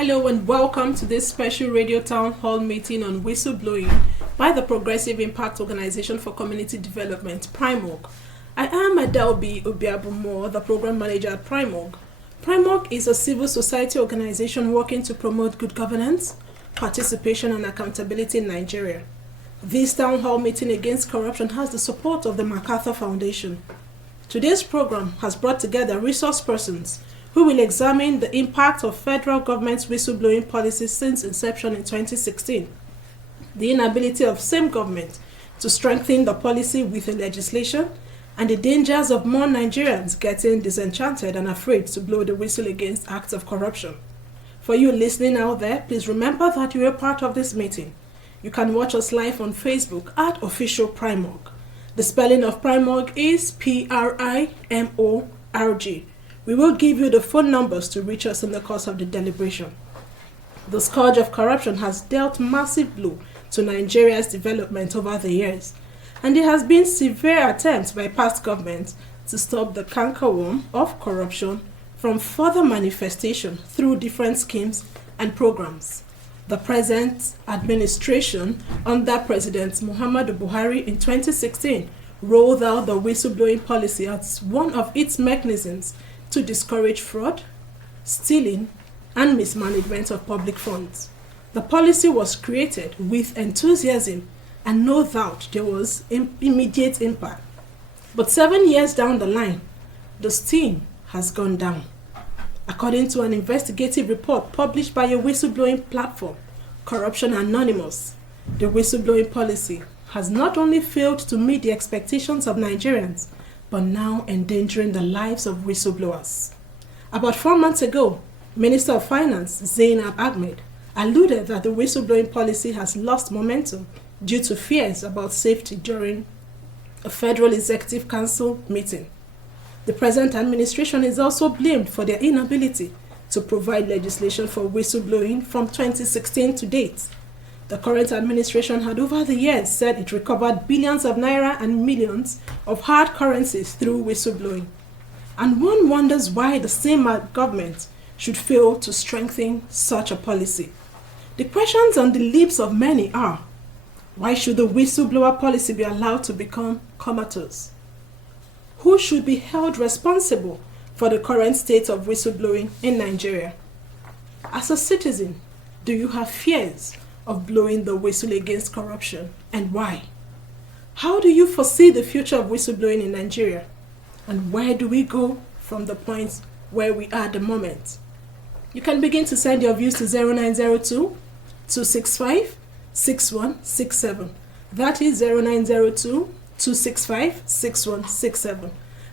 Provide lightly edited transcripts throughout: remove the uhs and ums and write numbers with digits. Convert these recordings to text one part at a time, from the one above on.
Hello and welcome to this special radio town hall meeting on whistleblowing by the Progressive Impact Organization for Community Development, PRIMOG. I am Adelbi Obiabumo, the program manager at PRIMOG. PRIMOG is a civil society organization working to promote good governance, participation and accountability in Nigeria. This town hall meeting against corruption has the support of the MacArthur Foundation. Today's program has brought together resource persons who will examine the impact of federal government's whistleblowing policies since inception in 2016, the inability of same government to strengthen the policy with a legislation, and the dangers of more Nigerians getting disenchanted and afraid to blow the whistle against acts of corruption. For you listening out there, please remember that you are part of this meeting. You can watch us live on Facebook at Official PRIMOG. The spelling of PRIMOG is PRIMORG. We will give you the phone numbers to reach us in the course of the deliberation. The scourge of corruption has dealt massive blow to Nigeria's development over the years, and there has been severe attempts by past governments to stop the cankerworm of corruption from further manifestation through different schemes and programs. The present administration under President Muhammadu Buhari in 2016 rolled out the whistleblowing policy as one of its mechanisms to discourage fraud, stealing, and mismanagement of public funds. The policy was created with enthusiasm and no doubt there was immediate impact. But 7 years down the line, the steam has gone down. According to an investigative report published by a whistleblowing platform, Corruption Anonymous, the whistleblowing policy has not only failed to meet the expectations of Nigerians, but now endangering the lives of whistleblowers. About 4 months ago, Minister of Finance Zainab Ahmed alluded that the whistleblowing policy has lost momentum due to fears about safety during a Federal Executive Council meeting. The present administration is also blamed for their inability to provide legislation for whistleblowing from 2016 to date. The current administration had over the years said it recovered billions of naira and millions of hard currencies through whistleblowing. And one wonders why the same government should fail to strengthen such a policy. The questions on the lips of many are, why should the whistleblower policy be allowed to become comatose? Who should be held responsible for the current state of whistleblowing in Nigeria? As a citizen, do you have fears of blowing the whistle against corruption, and why? How do you foresee the future of whistleblowing in Nigeria? And where do we go from the point where we are at the moment? You can begin to send your views to 0902-265-6167. That is 0902-265-6167.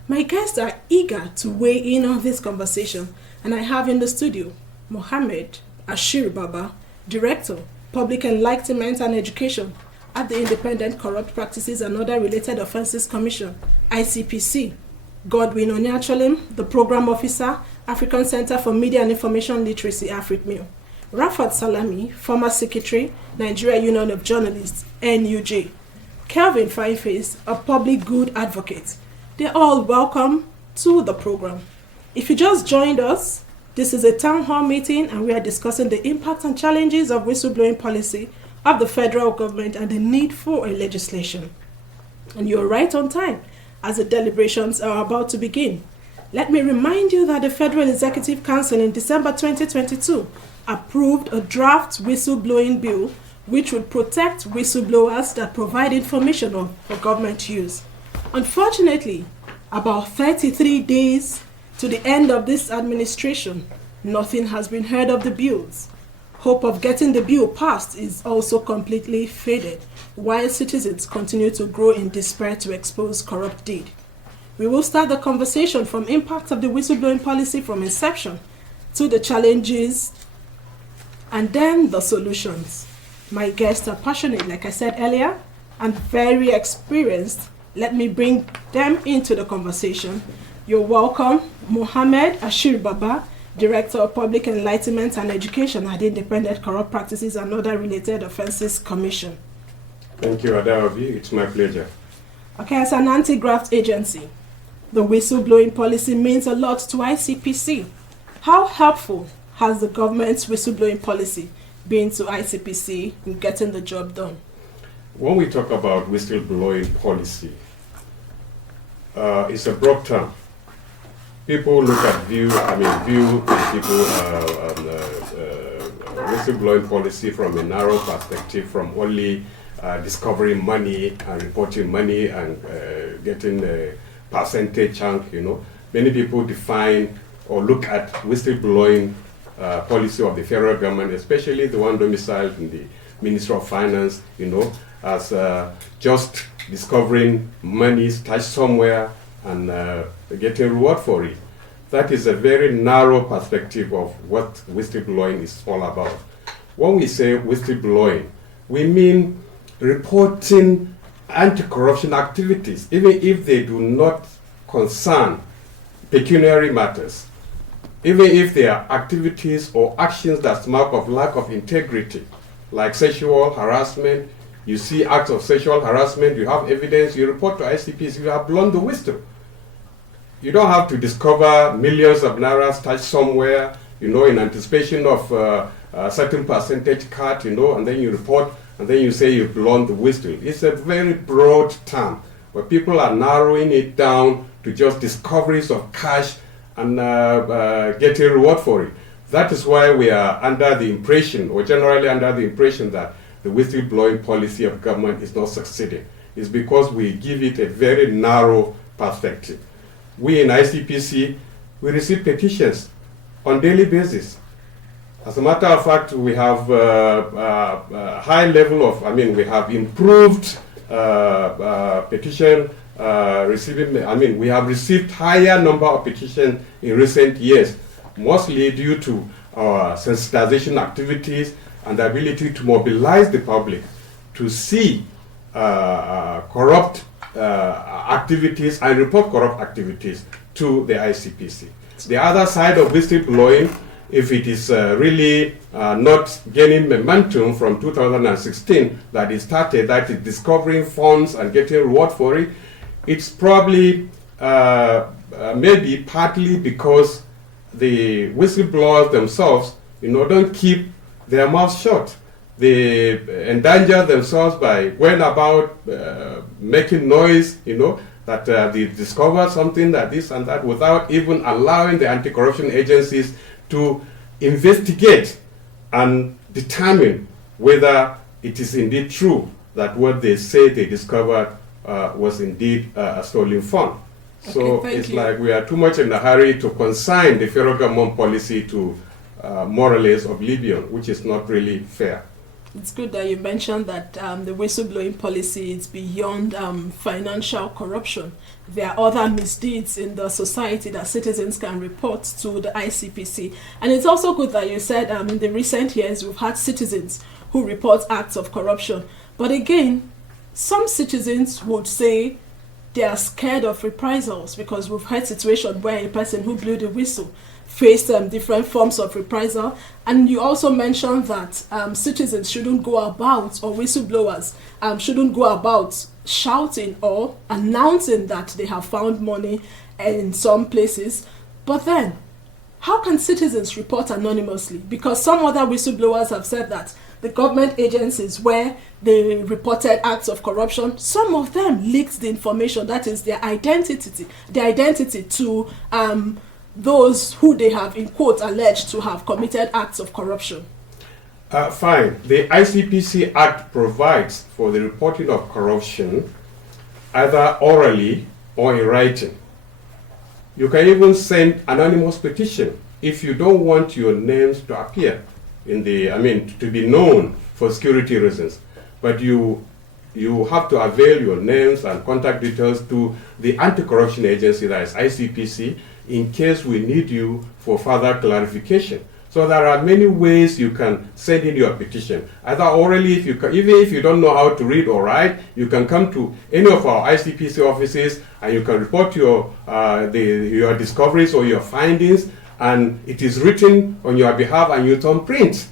My guests are eager to weigh in on this conversation, and I have in the studio Mohammed Ashir Baba, Director, Public Enlightenment and Education at the Independent Corrupt Practices and Other Related Offences Commission, ICPC. Godwin Onyacholim, the Program Officer, African Center for Media and Information Literacy, AfricMil. Rafat Salami, former Secretary, Nigeria Union of Journalists, NUJ. Kelvin Fineface, a public good advocate. They're all welcome to the program. If you just joined us, this is a town hall meeting and we are discussing the impact and challenges of whistleblowing policy of the federal government and the need for a legislation. And you're right on time as the deliberations are about to begin. Let me remind you that the Federal Executive Council in December 2022 approved a draft whistleblowing bill which would protect whistleblowers that provide information for government use. Unfortunately, about 33 days to the end of this administration, nothing has been heard of the bills. Hope of getting the bill passed is also completely faded, while citizens continue to grow in despair to expose corrupt deed. We will start the conversation from impact of the whistleblowing policy from inception to the challenges and then the solutions. My guests are passionate, like I said earlier, and very experienced. Let me bring them into the conversation. You're welcome, Mohammed Ashir Baba, Director of Public Enlightenment and Education at the Independent Corrupt Practices and Other Related Offences Commission. Thank you, Adaobi. It's my pleasure. Okay, as an anti-graft agency, the whistleblowing policy means a lot to ICPC. How helpful has the government's whistleblowing policy been to ICPC in getting the job done? When we talk about whistleblowing policy, it's a broad term. People look at view people whistleblowing policy from a narrow perspective, from only discovering money and reporting money and getting a percentage chunk, Many people define or look at whistleblowing policy of the federal government, especially the one domiciled in the Ministry of Finance, as just discovering money stashed somewhere and getting reward for it. That is a very narrow perspective of what whistleblowing is all about. When we say whistleblowing, we mean reporting anti-corruption activities, even if they do not concern pecuniary matters, even if they are activities or actions that mark of lack of integrity, like sexual harassment. You see acts of sexual harassment, you have evidence, you report to ICPC, you have blown the whistle. You don't have to discover millions of naira stashed somewhere, in anticipation of a certain percentage cut, and then you report, and then you say you've blown the whistle. It's a very broad term, where people are narrowing it down to just discoveries of cash and getting reward for it. That is why we are under the impression, or generally under the impression, that the whistleblowing policy of government is not succeeding. It's because we give it a very narrow perspective. We in ICPC, we receive petitions on daily basis. As a matter of fact, we have a high level of, we have improved petition receiving, we have received higher number of petitions in recent years, mostly due to our sensitization activities and the ability to mobilize the public to see corrupt activities and report corrupt activities to the ICPC. The other side of whistleblowing, if it is really not gaining momentum from 2016 that it started, that is discovering funds and getting reward for it, it's probably maybe partly because the whistleblowers themselves, don't keep their mouths shut. They endanger themselves by going about making noise, that they discover something, that this and that, without even allowing the anti-corruption agencies to investigate and determine whether it is indeed true that what they say they discovered was indeed a stolen fund. So it's like we are too much in a hurry to consign the federal government policy to more or less oblivion, which is not really fair. It's good that you mentioned that the whistleblowing policy is beyond financial corruption. There are other misdeeds in the society that citizens can report to the ICPC. And it's also good that you said in the recent years we've had citizens who report acts of corruption. But again, some citizens would say they are scared of reprisals, because we've had situations where a person who blew the whistle faced different forms of reprisal. And you also mentioned that citizens shouldn't go about, or whistleblowers shouldn't go about shouting or announcing that they have found money in some places. But then, how can citizens report anonymously? Because some other whistleblowers have said that the government agencies where they reported acts of corruption, some of them leaked the information, that is their identity to those who they have, in quotes, alleged to have committed acts of corruption. Fine. The ICPC Act provides for the reporting of corruption either orally or in writing. You can even send anonymous petition if you don't want your names to appear in the, to be known for security reasons. But you have to avail your names and contact details to the anti-corruption agency, that is ICPC, in case we need you for further clarification. So there are many ways you can send in your petition. Either orally, even if you don't know how to read or write, you can come to any of our ICPC offices and you can report your discoveries or your findings, and it is written on your behalf and you thumbprint.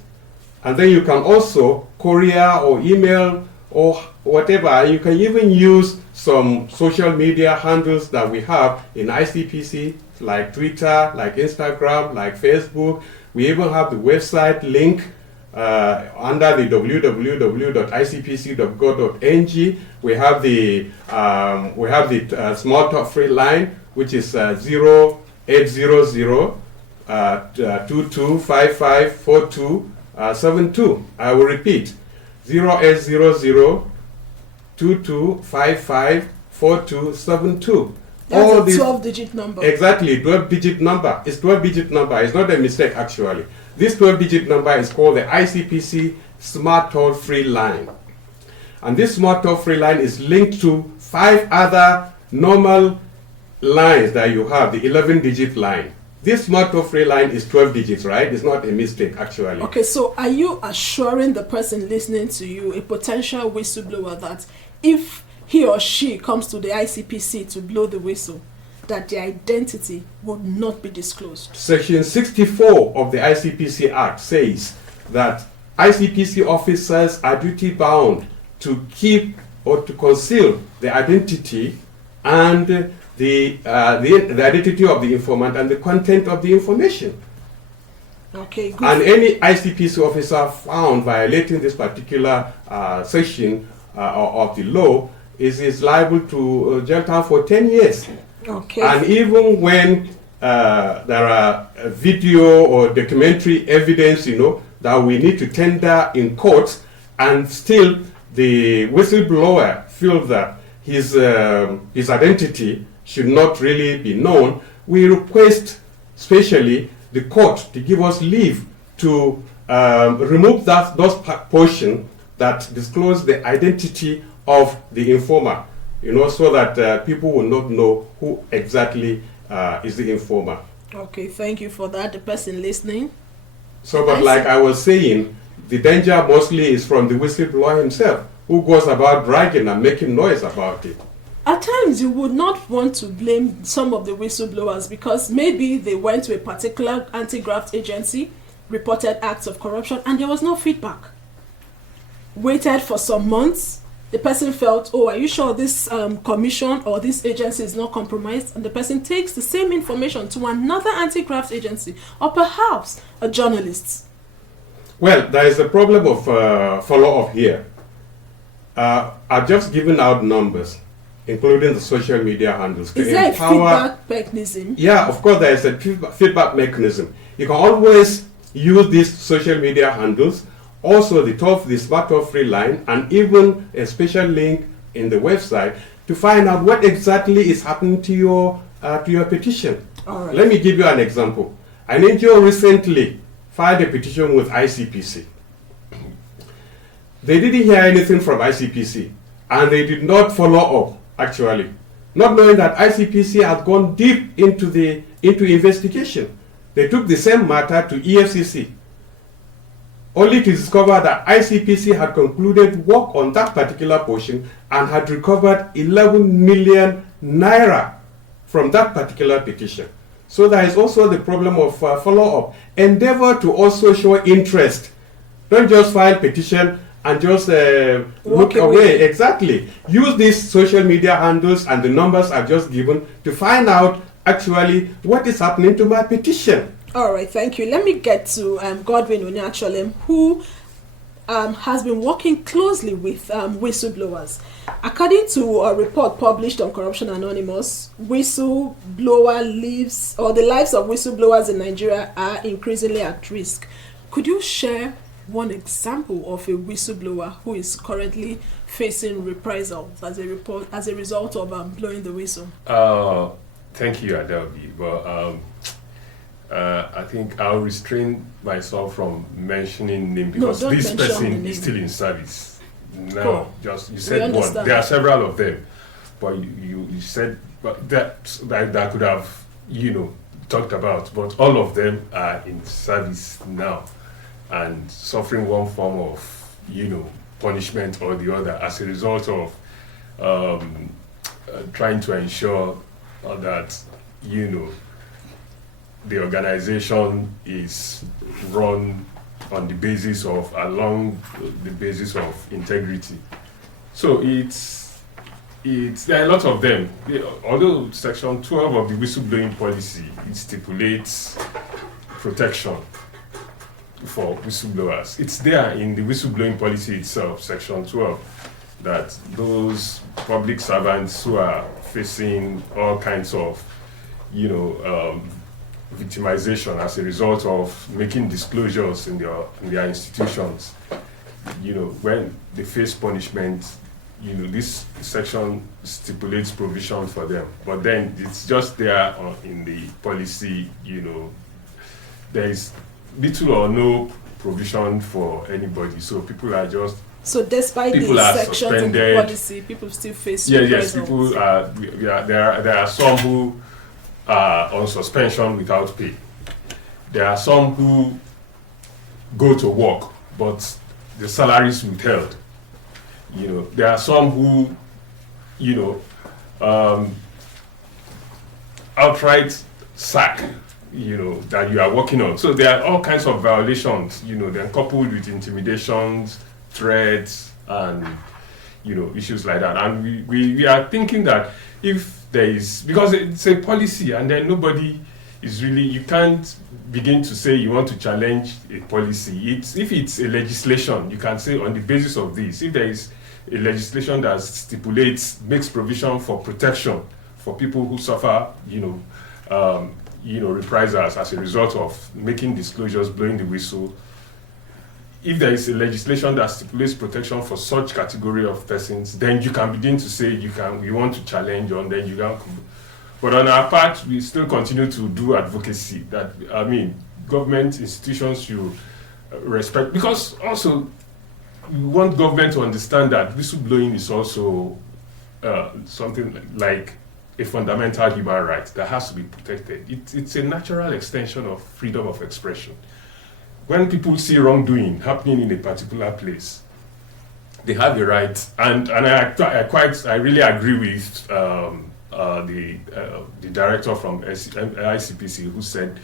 And then you can also courier or email or whatever. And you can even use some social media handles that we have in ICPC, like Twitter, like Instagram, like Facebook, We even have the website link under the www.icpc.gov.ng. We have the small talk free line, which is 0800 2255 4272. I will repeat, 0800 2255 4272. That's a 12-digit number. Exactly, 12-digit number. It's 12-digit number. It's not a mistake, actually. This 12-digit number is called the ICPC Smart Toll-Free Line. And this Smart Toll-Free Line is linked to 5 other normal lines that you have, the 11-digit line. This Smart Toll-Free Line is 12 digits, right? It's not a mistake, actually. Okay, so are you assuring the person listening to you, a potential whistleblower, that if he or she comes to the ICPC to blow the whistle, that their identity would not be disclosed? Section 64 of the ICPC Act says that ICPC officers are duty bound to keep or to conceal the identity and the identity of the informant and the content of the information. Okay, good. And any ICPC officer found violating this particular section of the law is liable to jail time for 10 years. Okay. And even when there are video or documentary evidence, that we need to tender in court, and still the whistleblower feels that his identity should not really be known, we request specially the court to give us leave to remove those portion that disclose the identity of the informer, so that people will not know who exactly is the informer. Okay, thank you for that, the person listening. So, but like I was saying, the danger mostly is from the whistleblower himself, who goes about bragging and making noise about it. At times, you would not want to blame some of the whistleblowers because maybe they went to a particular anti-graft agency, reported acts of corruption, and there was no feedback. Waited for some months. The person felt, oh, are you sure this commission or this agency is not compromised? And the person takes the same information to another anti-graft agency or perhaps a journalist. Well, there is a problem of follow-up here. I've just given out numbers, including the social media handles. Is there a feedback mechanism? Yeah, of course there is a feedback mechanism. You can always use these social media handles, also the smart toll-free line, and even a special link in the website to find out what exactly is happening to your petition. All right. Let me give you an example. An NGO recently filed a petition with ICPC. They didn't hear anything from ICPC, and they did not follow up, actually, not knowing that ICPC has gone deep into investigation. They took the same matter to EFCC, only to discover that ICPC had concluded work on that particular portion and had recovered 11 million naira from that particular petition. So there is also the problem of follow-up. Endeavor to also show interest. Don't just file petition and just look away. Exactly. Use these social media handles and the numbers I've just given to find out actually what is happening to my petition. All right, thank you. Let me get to Godwin Onyacholem, who has been working closely with whistleblowers. According to a report published on Corruption Anonymous, the lives of whistleblowers in Nigeria are increasingly at risk. Could you share one example of a whistleblower who is currently facing reprisals as a result of blowing the whistle? Thank you, Adelby. But I think I'll restrain myself from mentioning name because this person is still in service. Now, you said one. There are several of them, but you said that could have talked about, but all of them are in service now and suffering one form of punishment or the other as a result of trying to ensure that the organization is run on the basis of integrity. So there are a lot of them. Although Section 12 of the whistleblowing policy, it stipulates protection for whistleblowers. It's there in the whistleblowing policy itself, section 12, that those public servants who are facing all kinds of, victimization as a result of making disclosures in their institutions, when they face punishment, this section stipulates provision for them. But then it's just there in the policy, there is little or no provision for anybody. So people are just... So despite people the are sections in the suspended. policy, people still face Yes, reprisals. people are... there are some who are on suspension without pay. There are some who go to work, but the salary is withheld. There are some who, outright sack, that you are working on. So there are all kinds of violations, then coupled with intimidations, threats, and, issues like that. And we are thinking that if there is, because it's a policy and then nobody is really, you can't begin to say you want to challenge a policy. If it's a legislation, you can say on the basis of this, if there is a legislation that stipulates, makes provision for protection for people who suffer, reprisals as a result of making disclosures, blowing the whistle. If there is a legislation that stipulates protection for such category of persons, then you can begin to say we want to challenge, and then you can. But on our part, we still continue to do advocacy. That government institutions should respect, because also we want government to understand that whistleblowing is also something like a fundamental human right that has to be protected. It's a natural extension of freedom of expression. When people see wrongdoing happening in a particular place, they have the right, and I really agree with the director from ICPC who said,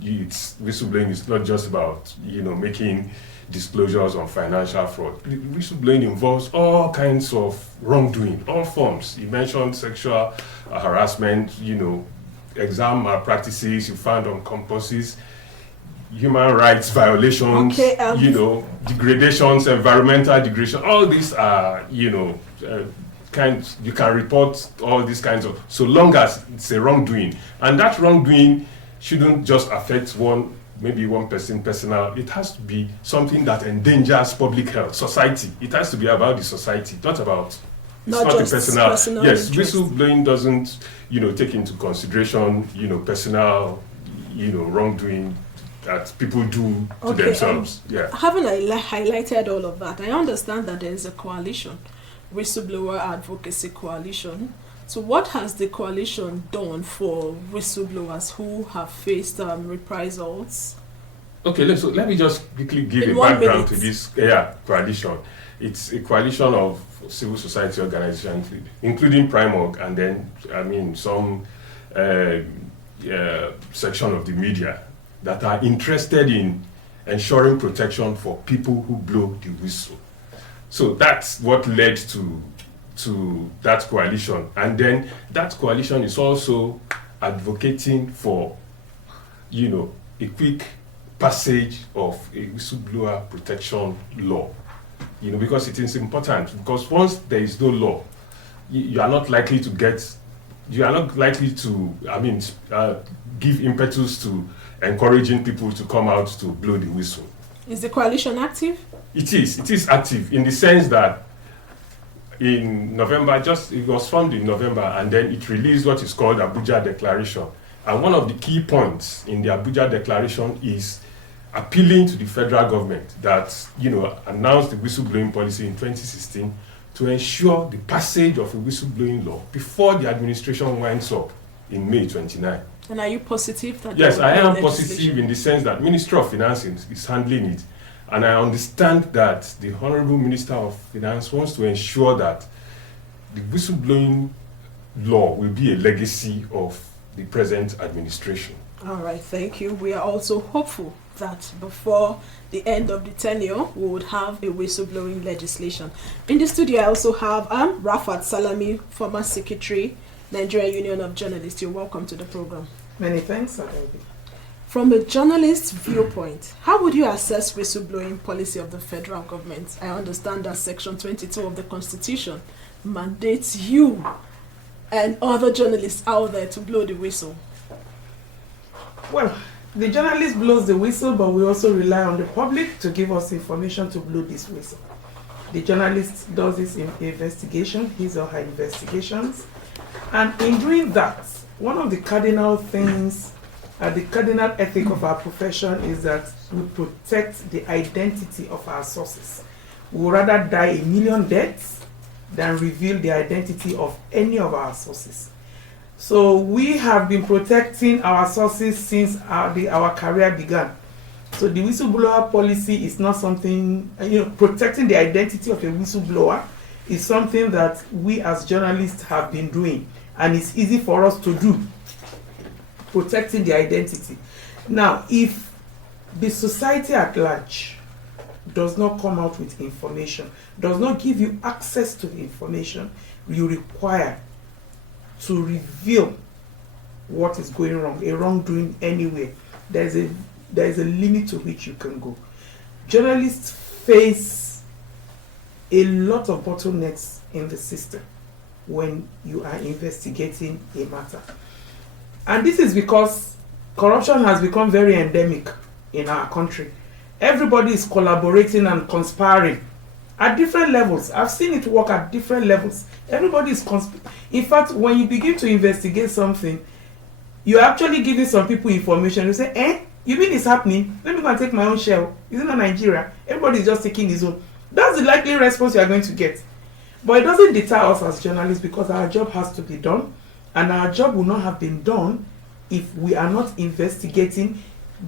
it's whistleblowing is not just about making disclosures on financial fraud. Whistleblowing involves all kinds of wrongdoing, all forms. You mentioned sexual harassment, exam malpractices you found on campuses, human rights violations, degradations, environmental degradation. All these are, you can report all these kinds of, so long as it's a wrongdoing. And that wrongdoing shouldn't just affect maybe one person personal. It has to be something that endangers public health, society. It has to be about the society, not about, it's not the personal. Yes, interest. Whistleblowing doesn't, take into consideration, personal, wrongdoing that people do to themselves. Haven't I highlighted all of that? I understand that there is a coalition, Whistleblower Advocacy Coalition. So what has the coalition done for whistleblowers who have faced reprisals? Okay, let me just quickly give a background to this coalition. It's a coalition of civil society organizations, including Primorg, and then, some section of the media that are interested in ensuring protection for people who blow the whistle. So that's what led to that coalition. And then that coalition is also advocating for, a quick passage of a whistleblower protection law. Because it is important. Because once there is no law, you are not likely to give impetus to encouraging people to come out to blow the whistle. Is the coalition active? It is active in the sense that in November, it was formed in November, and then it released what is called Abuja Declaration. And one of the key points in the Abuja Declaration is appealing to the federal government that, announced the whistleblowing policy in 2016 to ensure the passage of a whistleblowing law before the administration winds up in May 29. And are you positive that? Yes, I am positive in the sense that Ministry of Finance is handling it. And I understand that the Honorable Minister of Finance wants to ensure that the whistleblowing law will be a legacy of the present administration. All right, thank you. We are also hopeful that before the end of the tenure, we would have a whistleblowing legislation. In the studio, I also have Rafat Salami, former secretary, Nigerian Union of Journalists. You're welcome to the program. Many thanks, Adobe. From a journalist's viewpoint, how would you assess whistleblowing policy of the federal government? I understand that Section 22 of the Constitution mandates you and other journalists out there to blow the whistle. Well, the journalist blows the whistle, but we also rely on the public to give us information to blow this whistle. The journalist does his investigation, his or her investigations, and in doing that, one of the cardinal things, the cardinal ethic of our profession is that we protect the identity of our sources. We would rather die a million deaths than reveal the identity of any of our sources. So we have been protecting our sources since our career began. So the whistleblower policy is not something, protecting the identity of a whistleblower is something that we as journalists have been doing, and it's easy for us to do, protecting the identity. Now, if the society at large does not come out with information, does not give you access to the information you require to reveal what is going wrong, a wrongdoing anywhere, there is a limit to which you can go. Journalists face a lot of bottlenecks in the system when you are investigating a matter. And this is because corruption has become very endemic in our country. Everybody is collaborating and conspiring at different levels. I've seen it work at different levels. Everybody is in fact, when you begin to investigate something, you're actually giving some people information. You say, you mean it's happening? Let me go and take my own share. Isn't it Nigeria? Everybody is just taking his own. That's the likely response you are going to get. But it doesn't deter us as journalists, because our job has to be done. And our job will not have been done if we are not investigating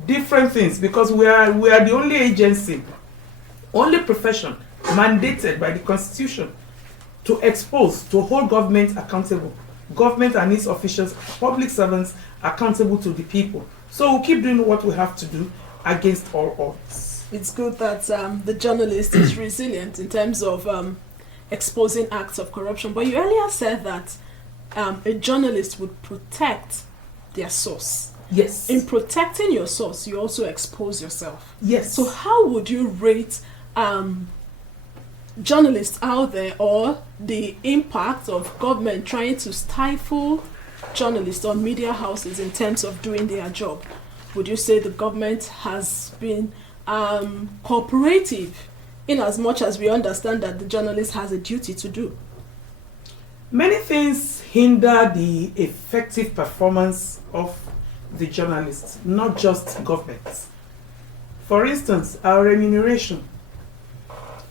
different things, because we are the only agency, only profession mandated by the Constitution to expose, to hold government accountable, government and its officials, public servants accountable to the people. So we'll keep doing what we have to do against all odds. It's good that the journalist is resilient in terms of exposing acts of corruption. But you earlier said that a journalist would protect their source. Yes. In protecting your source, you also expose yourself. Yes. So how would you rate journalists out there, or the impact of government trying to stifle journalists or media houses in terms of doing their job? Would you say the government has been cooperative, in as much as we understand that the journalist has a duty to do? Many things hinder the effective performance of the journalists, not just governments. For instance, our remuneration.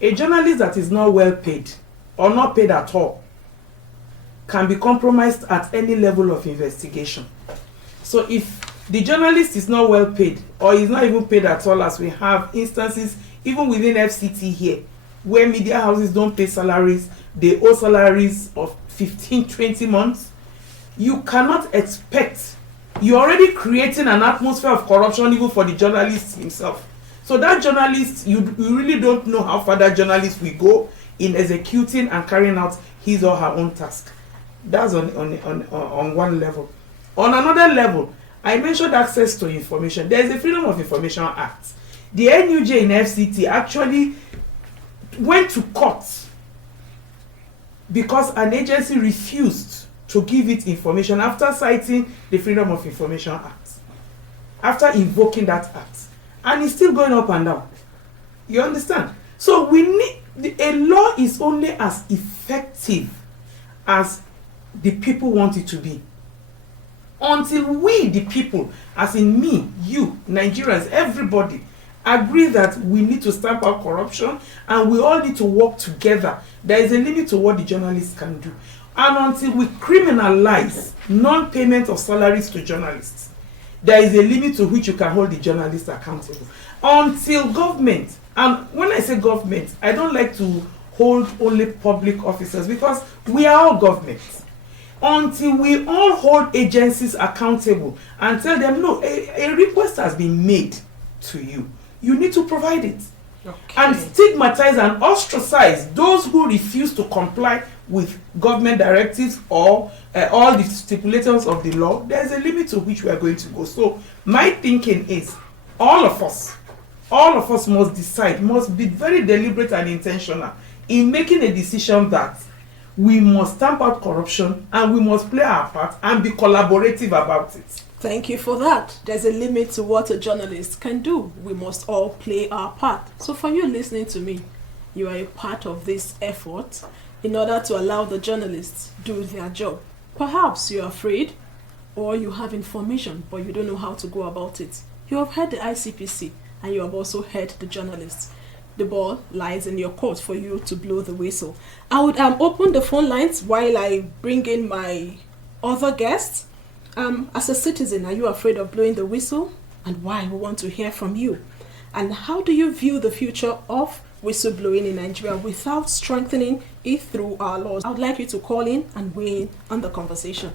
A journalist that is not well paid, or not paid at all, can be compromised at any level of investigation. So if the journalist is not well paid, or is not even paid at all, as we have instances even within FCT here, where media houses don't pay salaries, they owe salaries of 15, 20 months, you cannot expect, you're already creating an atmosphere of corruption even for the journalist himself. So that journalist, you really don't know how far that journalist will go in executing and carrying out his or her own task. That's on one level. On another level, I mentioned access to information. There is a Freedom of Information Act. The NUJ in FCT actually went to court because an agency refused to give it information after citing the Freedom of Information Act, after invoking that act. And it's still going up and down. You understand? So we need, a law is only as effective as the people want it to be. Until we, the people, as in me, you, Nigerians, everybody, agree that we need to stamp out corruption and we all need to work together, there is a limit to what the journalists can do. And until we criminalize non-payment of salaries to journalists, there is a limit to which you can hold the journalists accountable. Until government, and when I say government, I don't like to hold only public officers, because we are all government. Until we all hold agencies accountable and tell them, no, a request has been made to you, you need to provide it. Okay. And stigmatize and ostracize those who refuse to comply with government directives or all the stipulations of the law, there's a limit to which we are going to go. So my thinking is all of us must decide, must be very deliberate and intentional in making a decision that we must stamp out corruption and we must play our part and be collaborative about it. Thank you for that. There's a limit to what a journalist can do. We must all play our part. So for you listening to me, you are a part of this effort in order to allow the journalists do their job. Perhaps you're afraid or you have information but you don't know how to go about it. You have heard the ICPC and you have also heard the journalists. The ball lies in your court for you to blow the whistle. I would open the phone lines while I bring in my other guests. As a citizen, are you afraid of blowing the whistle? And why? We want to hear from you. And how do you view the future of whistleblowing in Nigeria without strengthening it through our laws? I would like you to call in and weigh in on the conversation.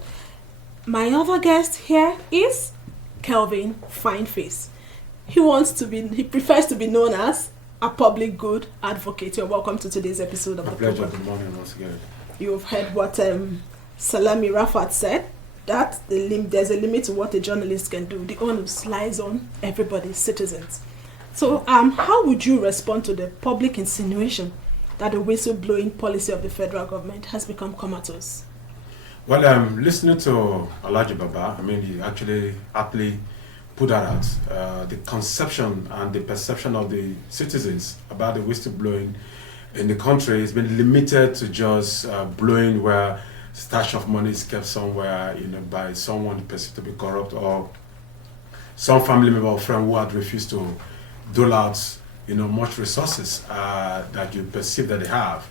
My other guest here is Kelvin Fineface. He prefers to be known as a public good advocate. You're welcome to today's episode of the program. Good morning once again. You've heard what Salami Rafat said, that there's a limit to what a journalist can do. The onus lies on everybody, citizens. So how would you respond to the public insinuation that the whistleblowing policy of the federal government has become comatose? Well, listening to Alhaji Baba, he actually aptly put that out. The conception and the perception of the citizens about the whistleblowing in the country has been limited to just blowing where stash of money is kept somewhere, by someone perceived to be corrupt or some family member or friend who had refused to dole out, much resources that you perceive that they have.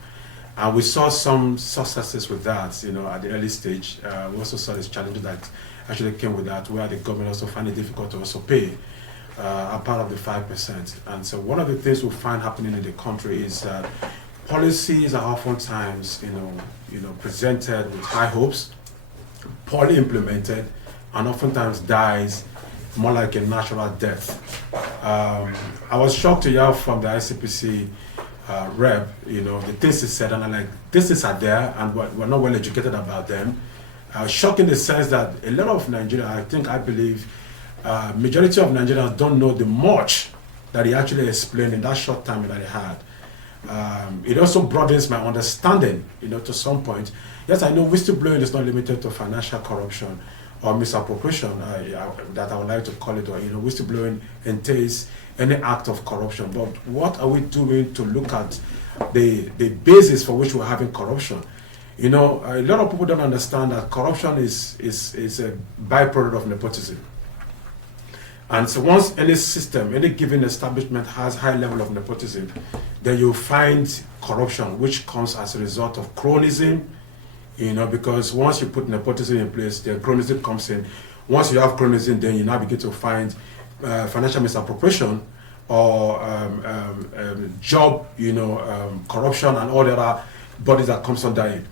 And we saw some successes with that, at the early stage. We also saw this challenge that actually came with that, where the government also find it difficult to also pay a part of the 5%. And so one of the things we find happening in the country is that policies are oftentimes, presented with high hopes, poorly implemented, and oftentimes dies more like a natural death. I was shocked to hear from the ICPC rep, the things he said, and I'm like, these things are there, and we're not well educated about them. Shocked in the sense that a lot of Nigerians, I believe, majority of Nigerians don't know the much that he actually explained in that short time that he had. It also broadens my understanding, to some point. Yes, I know whistleblowing is not limited to financial corruption or misappropriation, that I would like to call it, or whistleblowing entails any act of corruption. But what are we doing to look at the basis for which we're having corruption? A lot of people don't understand that corruption is a byproduct of nepotism. And so once any system, any given establishment has high level of nepotism, then you find corruption, which comes as a result of cronyism, because once you put nepotism in place, then cronyism comes in. Once you have cronyism, then you now begin to find financial misappropriation or job, corruption and all the other bodies that comes under it.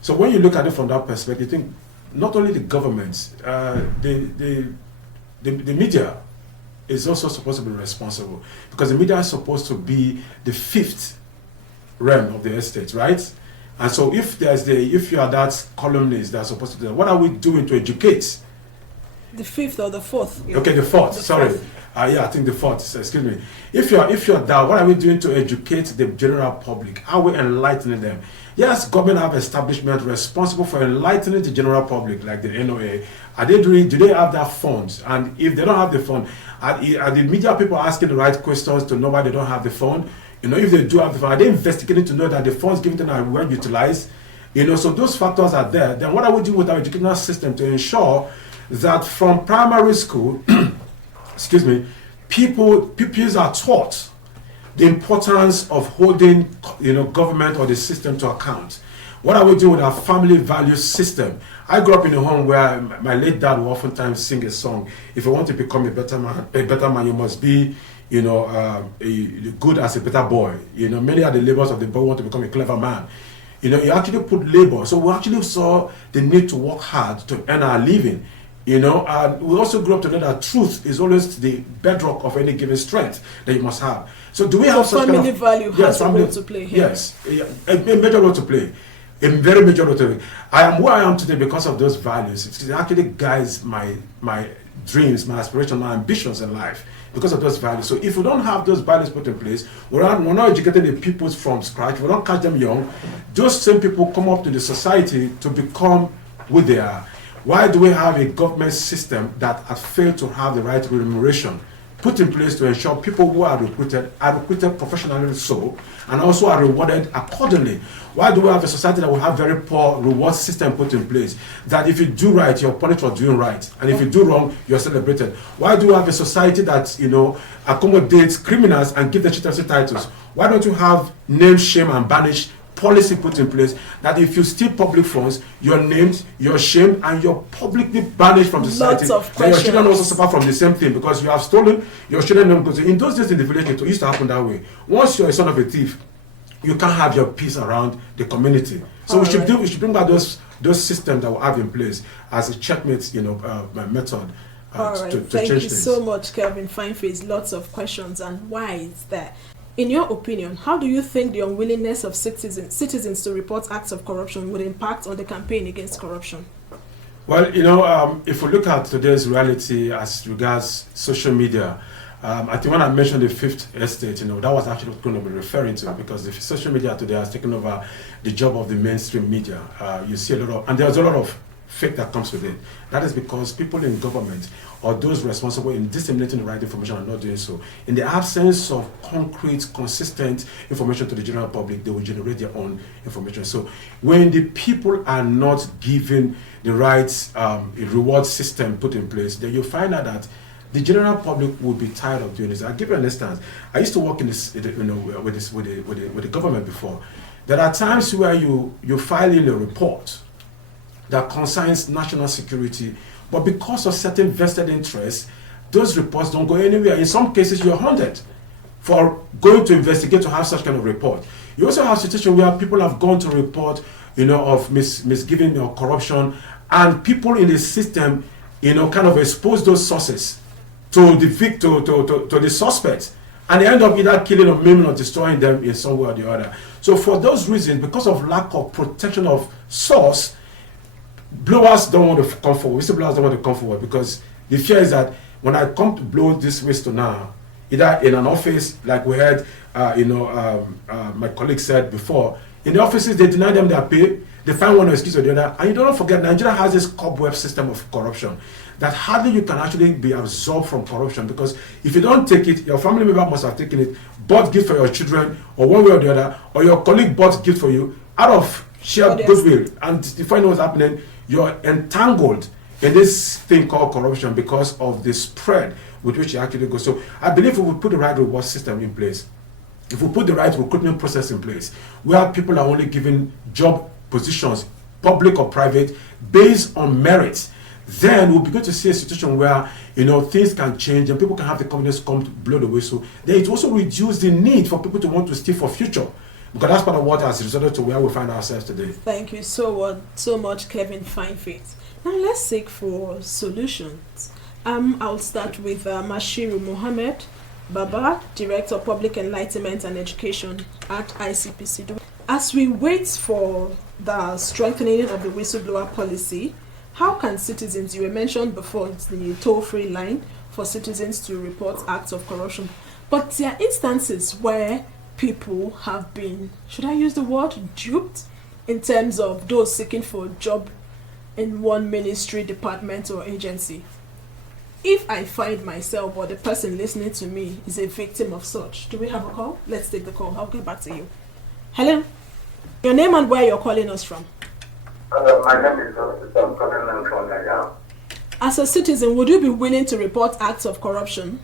So when you look at it from that perspective, you think not only the government, the media is also supposed to be responsible, because the media is supposed to be the fifth realm of the estate, right? And so if you are that columnist that's supposed to do that, what are we doing to educate? The fifth or the fourth? Okay, the fourth. Sorry. I think the fourth. Excuse me. If you're that, what are we doing to educate the general public? Are we enlightening them? Yes, government have establishment responsible for enlightening the general public, like the NOA. Do they have that funds? And if they don't have the fund, are the media people asking the right questions to know why they don't have the fund? If they do have the fund, are they investigating to know that the funds given to them are well utilized? So those factors are there. Then what are we doing with our educational system to ensure that from primary school, pupils are taught the importance of holding, government or the system to account? What are we doing with our family value system? I grew up in a home where my late dad would oftentimes sing a song. If you want to become a better man, you must be, good as a better boy. Many are the labors of the boy want to become a clever man. You actually put labor. So we actually saw the need to work hard to earn our living. And we also grew up to know that truth is always the bedrock of any given strength that you must have. So do we have such family value has a role to play here? Yes, a major role to play. In very major way. I am who I am today because of those values. It actually guides my dreams, my aspirations, my ambitions in life because of those values. So if we don't have those values put in place, we're not educating the people from scratch, we don't catch them young, those same people come up to the society to become who they are. Why do we have a government system that has failed to have the right remuneration put in place to ensure people who are recruited professionally so, and also are rewarded accordingly? Why do we have a society that will have very poor reward system put in place? That if you do right, you're punished for doing right, and if you do wrong, you're celebrated. Why do we have a society that accommodates criminals and give them chieftaincy titles? Why don't you have name, shame, and banish policy put in place that if you steal public funds, you're named, you're shamed, and you're publicly banished from society? Then your children also suffer from the same thing because you have stolen, your children don't go to. In those days in the village, it used to happen that way. Once you're a son of a thief, you can't have your peace around the community. So we should bring back those systems that we have in place as a checkmate, method. All right, to thank change you things. so much, Kelvin Fineface. Lots of questions, and why is that? In your opinion, how do you think the unwillingness of citizens to report acts of corruption would impact on the campaign against corruption? Well, if we look at today's reality as regards social media, I think when I mentioned the fifth estate, that was actually going to be referring to, because the social media today has taken over the job of the mainstream media. You see a lot of, and there's a lot of fake that comes with it. That is because people in government or those responsible in disseminating the right information are not doing so. In the absence of concrete, consistent information to the general public, they will generate their own information. So when the people are not given the right reward system put in place, then you find out that the general public will be tired of doing this. I'll give you an instance. I used to work in this, with the government before. There are times where you file in a report that concerns national security, but because of certain vested interests, those reports don't go anywhere. In some cases, you're haunted for going to investigate to have such kind of report. You also have a situation where people have gone to report, of misgiving or corruption, and people in the system, kind of expose those sources to the suspects, and they end up either killing or maiming or destroying them in some way or the other. So for those reasons, because of lack of protection of source, blowers don't want to come forward, whistleblowers don't want to come forward, because the fear is that when I come to blow this whistle now, either in an office, like we heard, my colleague said before, in the offices they deny them their pay, they find one excuse or the other, and you don't forget Nigeria has this cobweb system of corruption that hardly you can actually be absolved from corruption, because if you don't take it, your family member must have taken it, bought gift for your children, or one way or the other, or your colleague bought gift for you out of sheer goodwill, and you find what's happening, you're entangled in this thing called corruption because of the spread with which it actually goes. So I believe if we put the right reward system in place, if we put the right recruitment process in place, where people are only given job positions, public or private, based on merit, then we'll begin to see a situation where things can change and people can have the confidence to come to blow the whistle. Then it also reduces the need for people to want to steal for future, because that's part of what has resulted to where we find ourselves today. Thank you so much, Kevin Fineface. Now let's seek for solutions. I'll start with Mashiru Mohammed Baba, Director of Public Enlightenment and Education at ICPC. As we wait for the strengthening of the whistleblower policy, how can citizens, you were mentioned before, it's the toll-free line for citizens to report acts of corruption, but there are instances where people have been, should I use the word, duped, in terms of those seeking for a job in one ministry, department, or agency. If I find myself or the person listening to me is a victim of such, do we have a call? Let's take the call. I'll get back to you. Hello? Your name and where you're calling us from? My name is I'm calling from Nigeria. As a citizen, would you be willing to report acts of corruption?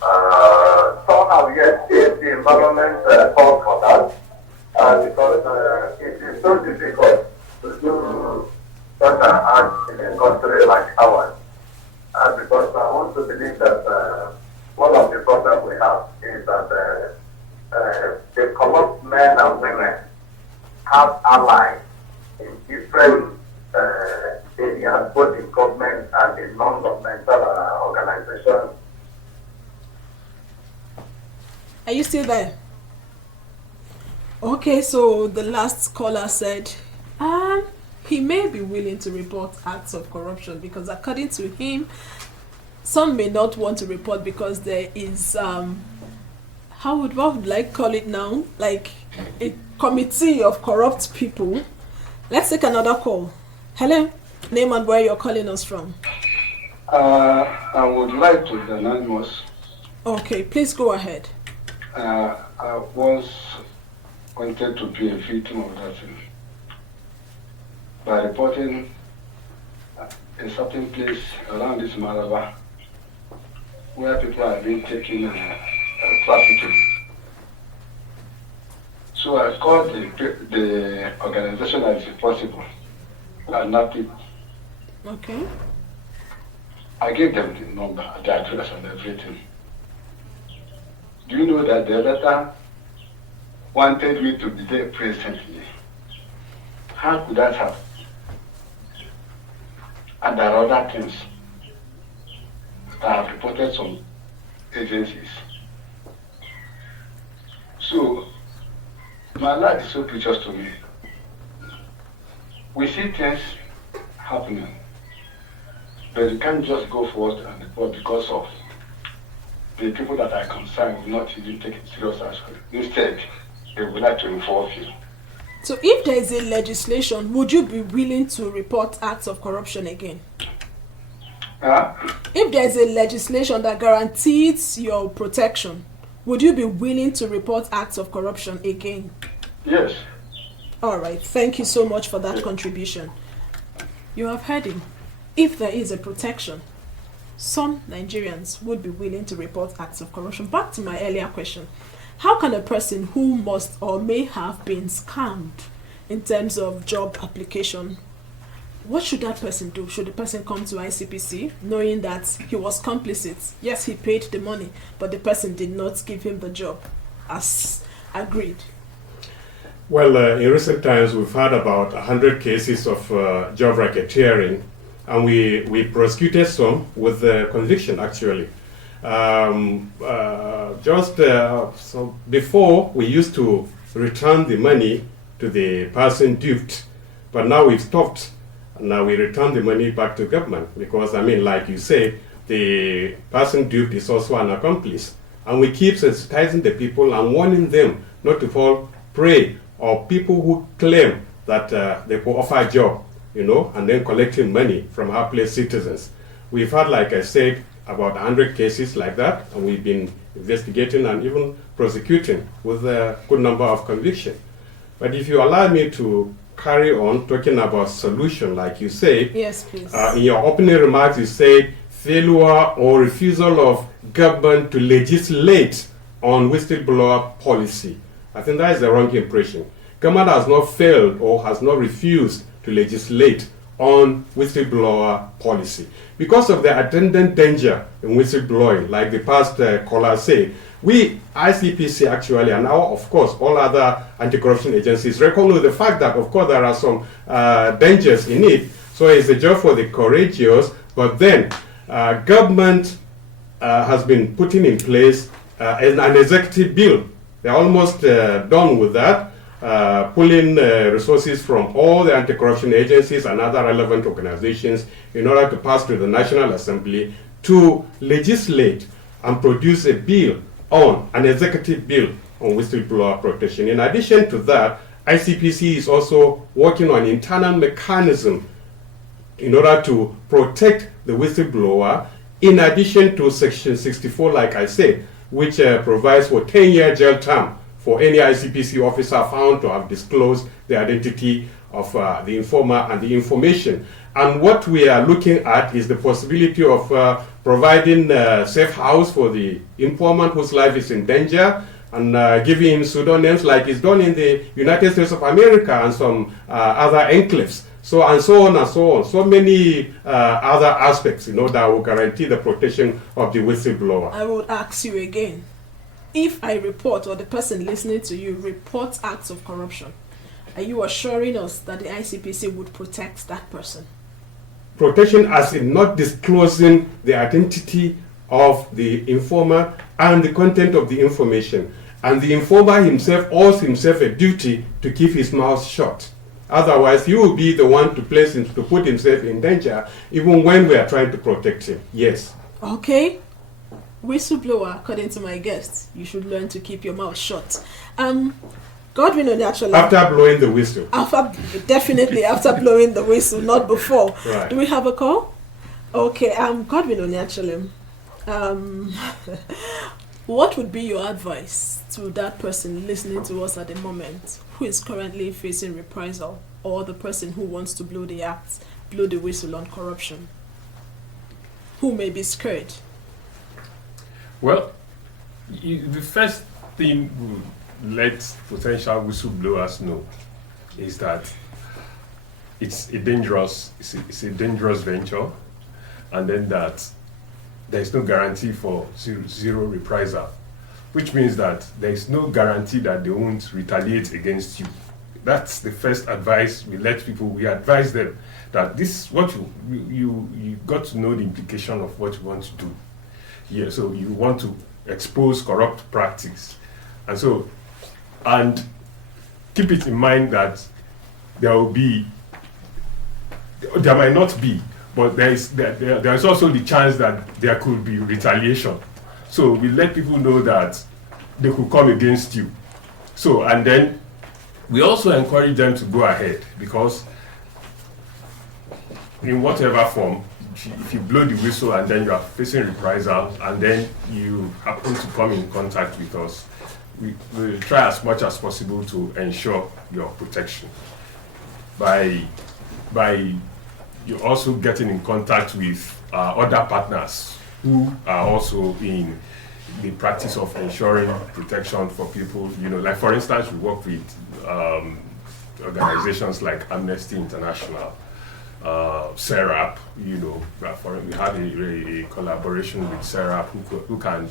Somehow, yes, the environment calls for that, because it is so difficult to do such an act in a country like ours. Because I want to believe that one of the problems we have is that the corrupt men and women have allies in different areas, both in government and in non-governmental organizations. Are you still there? Okay, so the last caller said he may be willing to report acts of corruption because according to him, some may not want to report because there is what would I call it now? Like a committee of corrupt people. Let's take another call. Hello, name and where you're calling us from. I would like to be anonymous. Okay, please go ahead. I once wanted to be a victim of that thing by reporting a certain place around this Malabar where people are being taken trafficking. So I called the organization that is responsible and not it. Okay. I gave them the number, the address and everything. Do you know that the letter wanted me to be there presently? How could that happen? And there are other things that I have reported some agencies. So, my life is so precious to me. We see things happening, but you can't just go forward and report because of the people that are concerned will not even take it serious as well. Instead, they would like to involve you. So if there is a legislation, would you be willing to report acts of corruption again? If there is a legislation that guarantees your protection, would you be willing to report acts of corruption again? Yes. All right. Thank you so much for that contribution. You have heard him. If there is a protection, some Nigerians would be willing to report acts of corruption. Back to my earlier question. How can a person who must or may have been scammed in terms of job application, what should that person do? Should the person come to ICPC knowing that he was complicit? Yes, he paid the money, but the person did not give him the job as agreed. Well, in recent times, we've had about 100 cases of job racketeering, and we prosecuted some with conviction, actually. So before, we used to return the money to the person duped, but now we've stopped. Now we return the money back to government because, I mean, like you say, the person duped is also an accomplice. And we keep sensitizing the people and warning them not to fall prey of people who claim that they could offer a job, and then collecting money from our place citizens. We've had, like I said, about 100 cases like that, and we've been investigating and even prosecuting with a good number of convictions. But if you allow me to carry on talking about solution, like you say, yes, please. In your opening remarks, you said failure or refusal of government to legislate on whistleblower policy. I think that is the wrong impression. Government has not failed or has not refused to legislate on whistleblower policy. Because of the attendant danger in whistleblowing, like the past caller said, we, ICPC actually, and now, of course, all other anti-corruption agencies recognize the fact that, of course, there are some dangers in it. So it's a job for the courageous, but then government has been putting in place an executive bill. They're almost done with that. Pulling resources from all the anti-corruption agencies and other relevant organizations in order to pass to the National Assembly to legislate and produce a bill an executive bill on whistleblower protection. In addition to that, ICPC is also working on internal mechanism in order to protect the whistleblower, in addition to Section 64, like I said, which provides for 10-year jail term for any ICPC officer found to have disclosed the identity of the informer and the information. And what we are looking at is the possibility of providing a safe house for the informant whose life is in danger, and giving him pseudonyms like is done in the United States of America and some other enclaves. So on and so on. So many other aspects, that will guarantee the protection of the whistleblower. I would ask you again. If I report, or the person listening to you reports acts of corruption, are you assuring us that the ICPC would protect that person? Protection as in not disclosing the identity of the informer and the content of the information. And the informer himself owes himself a duty to keep his mouth shut. Otherwise, he will be the one to put himself in danger, even when we are trying to protect him. Yes. Okay. Whistleblower, according to my guest, you should learn to keep your mouth shut. Godwin Onyeachole. After blowing the whistle. Definitely after blowing the whistle, not before. Right. Do we have a call? Okay. Godwin Onyeachole. What would be your advice to that person listening to us at the moment who is currently facing reprisal, or the person who wants to blow the whistle on corruption, who may be scared? Well, the first thing we let potential whistleblowers know is that it's a dangerous venture, and then that there is no guarantee for zero reprisal, which means that there is no guarantee that they won't retaliate against you. That's the first advice we let people. We advise them that this is what you got to know the implication of what you want to do. Yeah, so you want to expose corrupt practice, and keep it in mind that there might not be, but there is also the chance that there could be retaliation. So we let people know that they could come against you. So, and then we also encourage them to go ahead, because in whatever form, if you blow the whistle and then you are facing reprisal, and then you happen to come in contact with us, we will try as much as possible to ensure your protection by you also getting in contact with other partners who are also in the practice of ensuring protection for people. Like for instance, we work with organizations like Amnesty International, SERAP. We have a collaboration with SERAP who can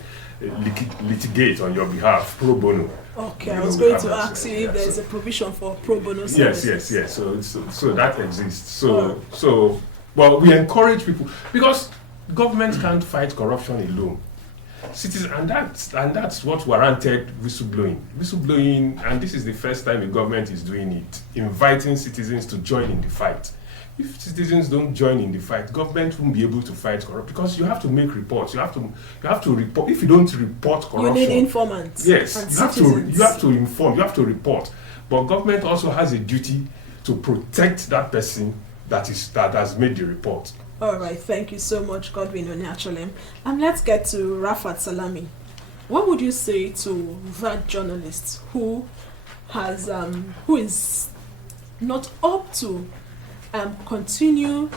litigate on your behalf pro bono. Okay, I was going to ask you if there's a provision for pro bono services. Yes. So that exists. Well, we encourage people, because government can't fight corruption alone. Citizens, and that's what warranted whistleblowing, and this is the first time the government is doing it, inviting citizens to join in the fight. If citizens don't join in the fight, government won't be able to fight corruption, because you have to make reports. You have to report. If you don't report corruption, you need informants. Yes, you have to inform. You have to report. But government also has a duty to protect that person that has made the report. All right, thank you so much, Godwin Onyeachole. Let's get to Rafat Salami. What would you say to that journalist who is not up to continue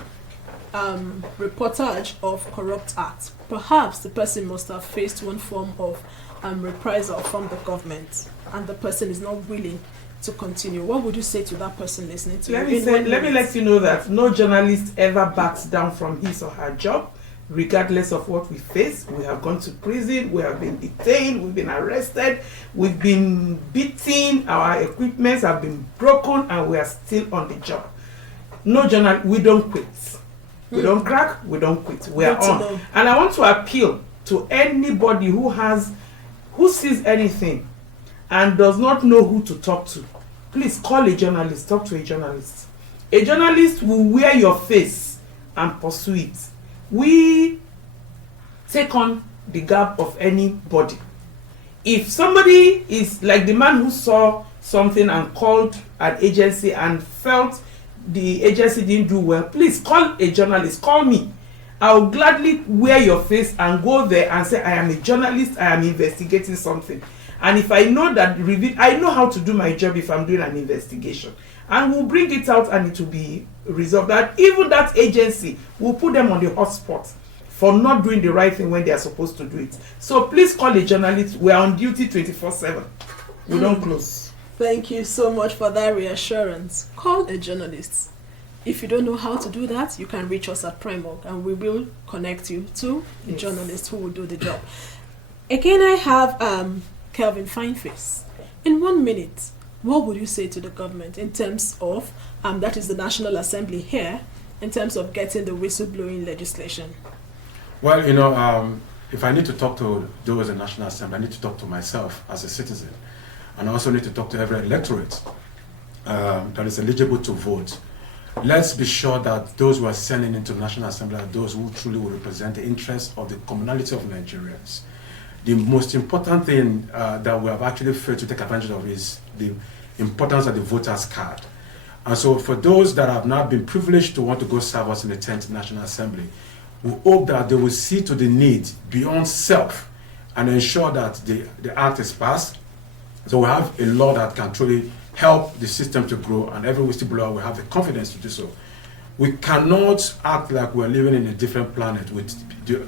reportage of corrupt acts? Perhaps the person must have faced one form of reprisal from the government, and the person is not willing to continue. What would you say to that person listening to you? Let me let you know that no journalist ever backs down from his or her job, regardless of what we face. We have gone to prison, we have been detained, we've been arrested, we've been beaten, our equipments have been broken, and we are still on the job. No journal, we don't quit. We don't crack, we don't quit. We are on. And I want to appeal to anybody who sees anything and does not know who to talk to. Please call a journalist, talk to a journalist. A journalist will wear your face and pursue it. We take on the gap of anybody. If somebody is like the man who saw something and called an agency and felt the agency didn't do well, please call a journalist, call me. I'll gladly wear your face and go there and say, I am a journalist, I am investigating something. And if I know that, I know how to do my job if I'm doing an investigation. And we'll bring it out and it will be resolved. That even that agency will put them on the hot spot for not doing the right thing when they are supposed to do it. So please call a journalist. We are on duty 24/7. We don't close. Thank you so much for that reassurance. Call a journalist. If you don't know how to do that, you can reach us at Primorg and we will connect you to a journalist who will do the job. Again, I have Kelvin Fineface. In 1 minute, what would you say to the government in terms of, that is the National Assembly here, in terms of getting the whistleblowing legislation? Well, if I need to talk to those in National Assembly, I need to talk to myself as a citizen. And I also need to talk to every electorate that is eligible to vote. Let's be sure that those who are sending into the National Assembly are those who truly will represent the interests of the commonality of Nigerians. The most important thing that we have actually failed to take advantage of is the importance of the voter's card. And so for those that have not been privileged to want to go serve us in the 10th National Assembly, we hope that they will see to the need beyond self and ensure that the act is passed. So we have a law that can truly help the system to grow, and every whistleblower will have the confidence to do so. We cannot act like we're living in a different planet with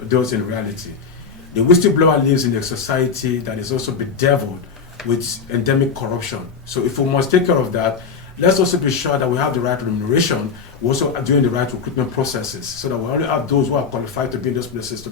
those in reality. The whistleblower lives in a society that is also bedeviled with endemic corruption. So if we must take care of that, let's also be sure that we have the right remuneration. We're also doing the right recruitment processes so that we only have those who are qualified to be in those places,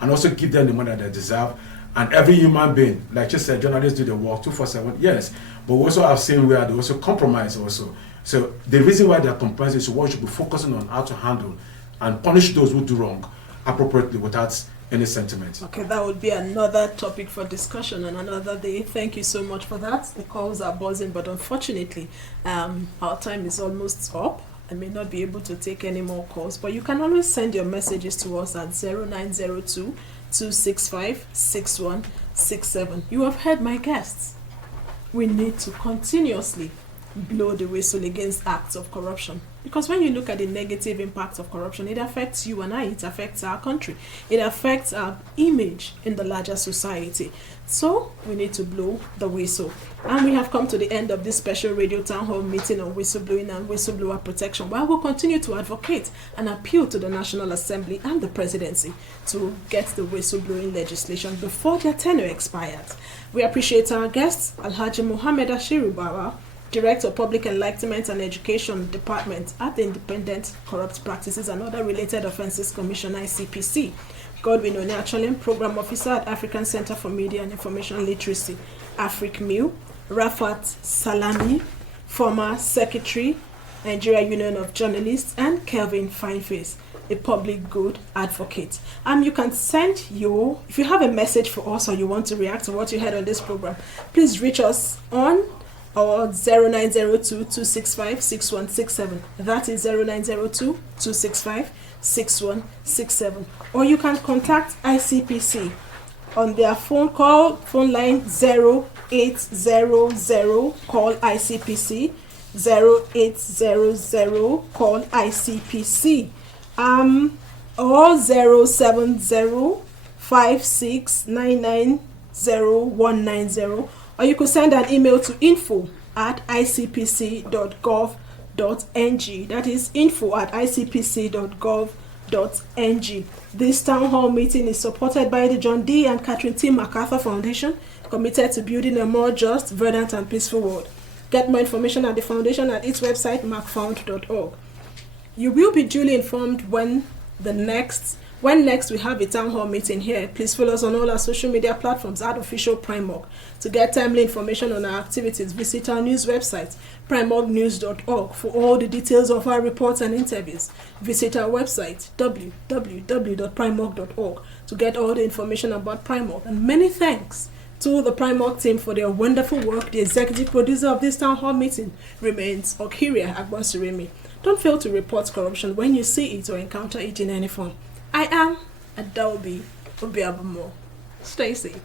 and also give them the money that they deserve. And every human being, like you said, journalists do the work 24/7, yes, but we also have seen where they also compromise also. So the reason why they are compromising is what we should be focusing on how to handle and punish those who do wrong appropriately without any sentiment. Okay, that would be another topic for discussion on another day. Thank you so much for that. The calls are buzzing, but unfortunately, our time is almost up. I may not be able to take any more calls, but you can always send your messages to us at 0902 265 6167. You have heard my guests. We need to continuously blow the whistle against acts of corruption, because when you look at the negative impact of corruption, it affects you and I, it affects our country, it affects our image in the larger society. So we need to blow the whistle. And we have come to the end of this special radio town hall meeting on whistleblowing and whistleblower protection, where we'll continue to advocate and appeal to the National Assembly and the Presidency to get the whistleblowing legislation before their tenure expires. We appreciate our guests, Alhaji Muhammad Ashiru Bawa, Director of Public Enlightenment and Education Department at the Independent Corrupt Practices and Other Related Offences Commission, ICPC. Godwin Onyacholim, Program Officer at African Center for Media and Information Literacy, AfricMU. Rafat Salami, former Secretary, Nigeria Union of Journalists, and Kelvin Fineface, a public good advocate. You can send if you have a message for us or you want to react to what you heard on this program, please reach us on or 0902-265-6167. That is 0902-265-6167. Or you can contact ICPC on their phone line 0800 call ICPC 0800 call ICPC or 07056990190. Or you could send an email to info@icpc.gov.ng. That is info@icpc.gov.ng. This town hall meeting is supported by the John D. and Catherine T. MacArthur Foundation, committed to building a more just, verdant, and peaceful world. Get more information at the foundation at its website, macfound.org. You will be duly informed when next we have a town hall meeting here. Please follow us on all our social media platforms at Official Primorg. To get timely information on our activities, visit our news website, primorgnews.org, for all the details of our reports and interviews. Visit our website, www.primorg.org, to get all the information about Primorg. And many thanks to the Primorg team for their wonderful work. The executive producer of this town hall meeting remains Okiria Agbasuremi. Don't fail to report corruption when you see it or encounter it in any form. I am Adobe Obiabumo. Stay safe.